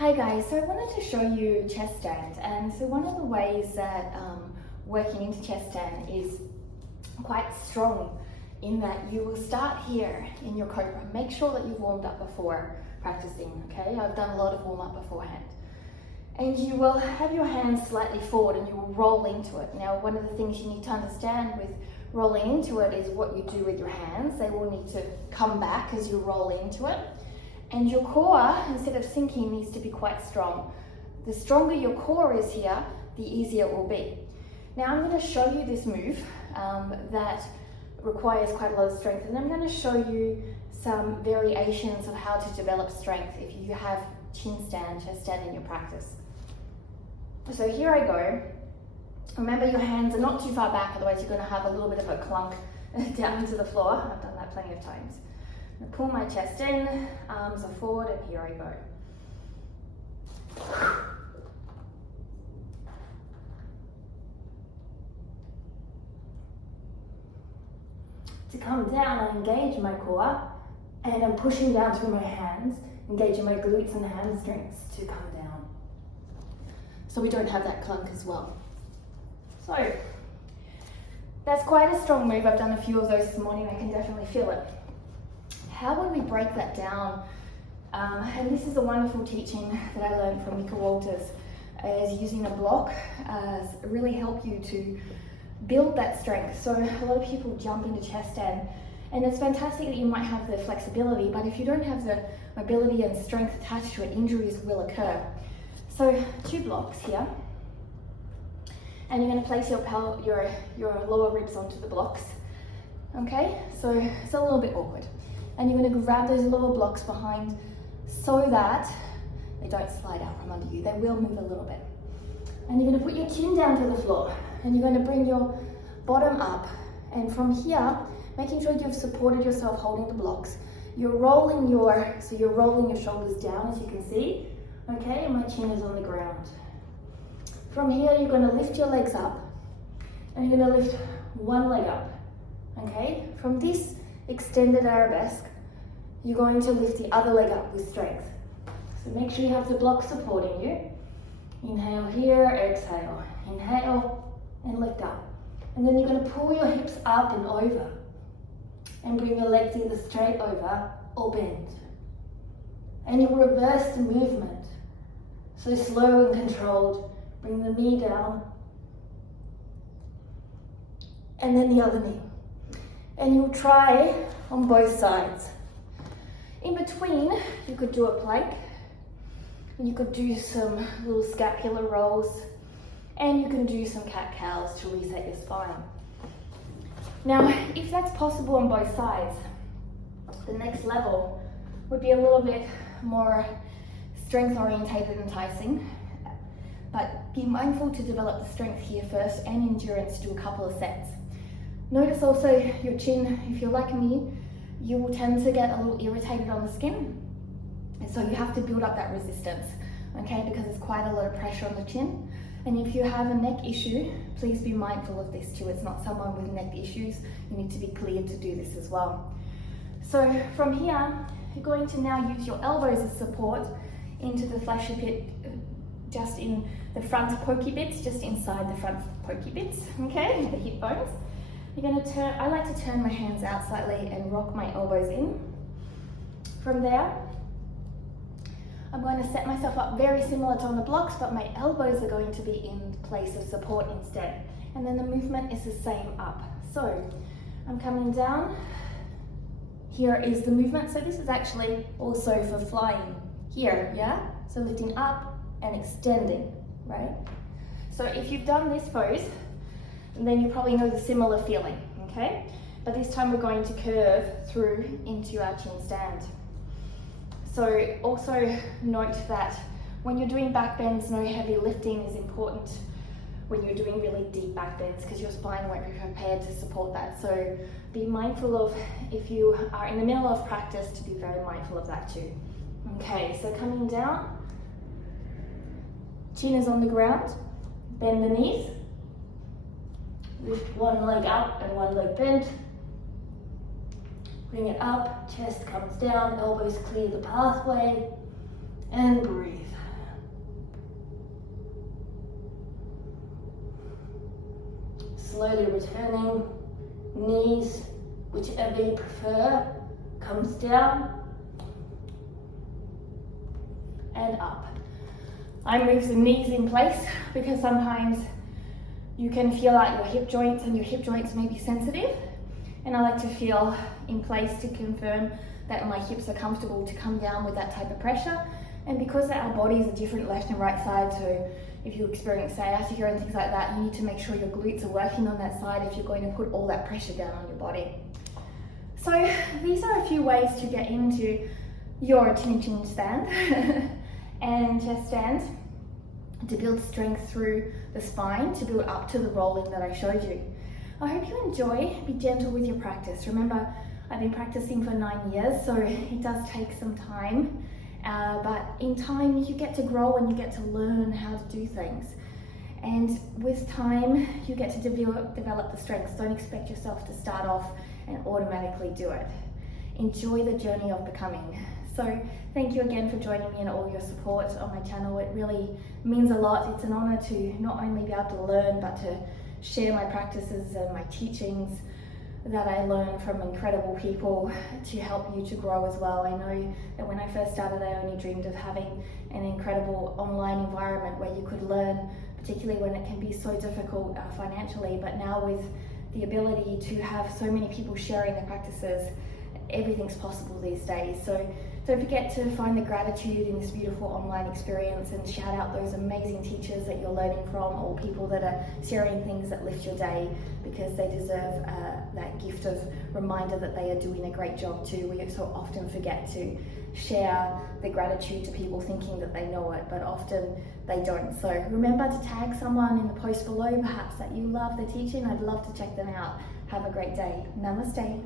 Hi guys, so I wanted to show you chest stand, and so one of the ways that working into chest stand is quite strong in that you will start here in your cobra. Make sure that you've warmed up before practicing, okay? I've done a lot of warm up beforehand. And you will have your hands slightly forward and you will roll into it. Now, one of the things you need to understand with rolling into it is what you do with your hands. They will need to come back as you roll into it. And your core, instead of sinking, needs to be quite strong. The stronger your core is here, the easier it will be. Now I'm going to show you this move that requires quite a lot of strength, and I'm going to show you some variations of how to develop strength if you have chin stand, chest stand in your practice. So here I go. Remember, your hands are not too far back, otherwise you're going to have a little bit of a clunk down to the floor. I've done that plenty of times. I pull my chest in, arms are forward, and here I go. To come down, I engage my core, and I'm pushing down through my hands, engaging my glutes and hamstrings to come down. So we don't have that clunk as well. So, that's quite a strong move. I've done a few of those this morning. I can definitely feel it. How would we break that down? And this is a wonderful teaching that I learned from Mika Walters, is using a block really help you to build that strength. So a lot of people jump into chest stand, and it's fantastic that you might have the flexibility, but if you don't have the mobility and strength attached to it, injuries will occur. So 2 blocks here, and you're going to place your lower ribs onto the blocks. Okay, so it's a little bit awkward. And you're going to grab those lower blocks behind so that they don't slide out from under you. They will move a little bit. And you're going to put your chin down to the floor, and you're going to bring your bottom up. And from here, making sure you've supported yourself holding the blocks. You're rolling your shoulders down, as you can see. Okay, and my chin is on the ground. From here, you're going to lift your legs up, and you're going to lift one leg up. Okay, from this extended arabesque, you're going to lift the other leg up with strength. So make sure you have the block supporting you. Inhale here, exhale. Inhale and lift up. And then you're going to pull your hips up and over. And bring your legs either straight over or bend. And you reverse the movement. So slow and controlled. Bring the knee down. And then the other knee. And you'll try on both sides. In between, you could do a plank, and you could do some little scapular rolls, and you can do some cat-cows to reset your spine. Now, if that's possible on both sides, the next level would be a little bit more strength-orientated and enticing, but be mindful to develop the strength here first and endurance to do a couple of sets. Notice also your chin. If you're like me, you will tend to get a little irritated on the skin. And so you have to build up that resistance, okay, because there's quite a lot of pressure on the chin. And if you have a neck issue, please be mindful of this too. It's not someone with neck issues. You need to be cleared to do this as well. So from here, you're going to now use your elbows as support into the fascia pit, just in the front pokey bits, just inside the front pokey bits, okay, the hip bones. You're going to turn, I like to turn my hands out slightly and rock my elbows in. From there, I'm going to set myself up very similar to on the blocks, but my elbows are going to be in place of support instead. And then the movement is the same up. So I'm coming down. Here is the movement. So this is actually also for flying here, yeah? So lifting up and extending, right? So if you've done this pose, and then you probably know the similar feeling, okay? But this time we're going to curve through into our chin stand. So also note that when you're doing back bends, no heavy lifting is important when you're doing really deep back bends, because your spine won't be prepared to support that. So be mindful of, if you are in the middle of practice, to be very mindful of that too. Okay, so coming down, chin is on the ground, bend the knees. Lift one leg up and one leg bent. Bring it up, chest comes down, elbows clear the pathway, and breathe. Slowly returning, knees, whichever you prefer, comes down and up. I move the knees in place because sometimes you can feel like your hip joints may be sensitive, and I like to feel in place to confirm that my hips are comfortable to come down with that type of pressure. And because our bodies are different left and right side, so if you experience sciatica and things like that, you need to make sure your glutes are working on that side if you're going to put all that pressure down on your body. So these are a few ways to get into your chin stand and chest stand to build strength through the spine, to build up to the rolling that I showed you. I hope you enjoy. Be gentle with your practice. Remember, I've been practicing for 9 years, so it does take some time. But in time, you get to grow and you get to learn how to do things. And with time, you get to develop the strengths. Don't expect yourself to start off and automatically do it. Enjoy the journey of becoming. So thank you again for joining me and all your support on my channel. It really means a lot. It's an honor to not only be able to learn, but to share my practices and my teachings that I learned from incredible people to help you to grow as well. I know that when I first started, I only dreamed of having an incredible online environment where you could learn, particularly when it can be so difficult financially. But now with the ability to have so many people sharing their practices, everything's possible these days. So don't forget to find the gratitude in this beautiful online experience and shout out those amazing teachers that you're learning from, or people that are sharing things that lift your day, because they deserve that gift of reminder that they are doing a great job too. We so often forget to share the gratitude to people thinking that they know it, but often they don't. So remember to tag someone in the post below, perhaps that you love the teaching. I'd love to check them out. Have a great day. Namaste.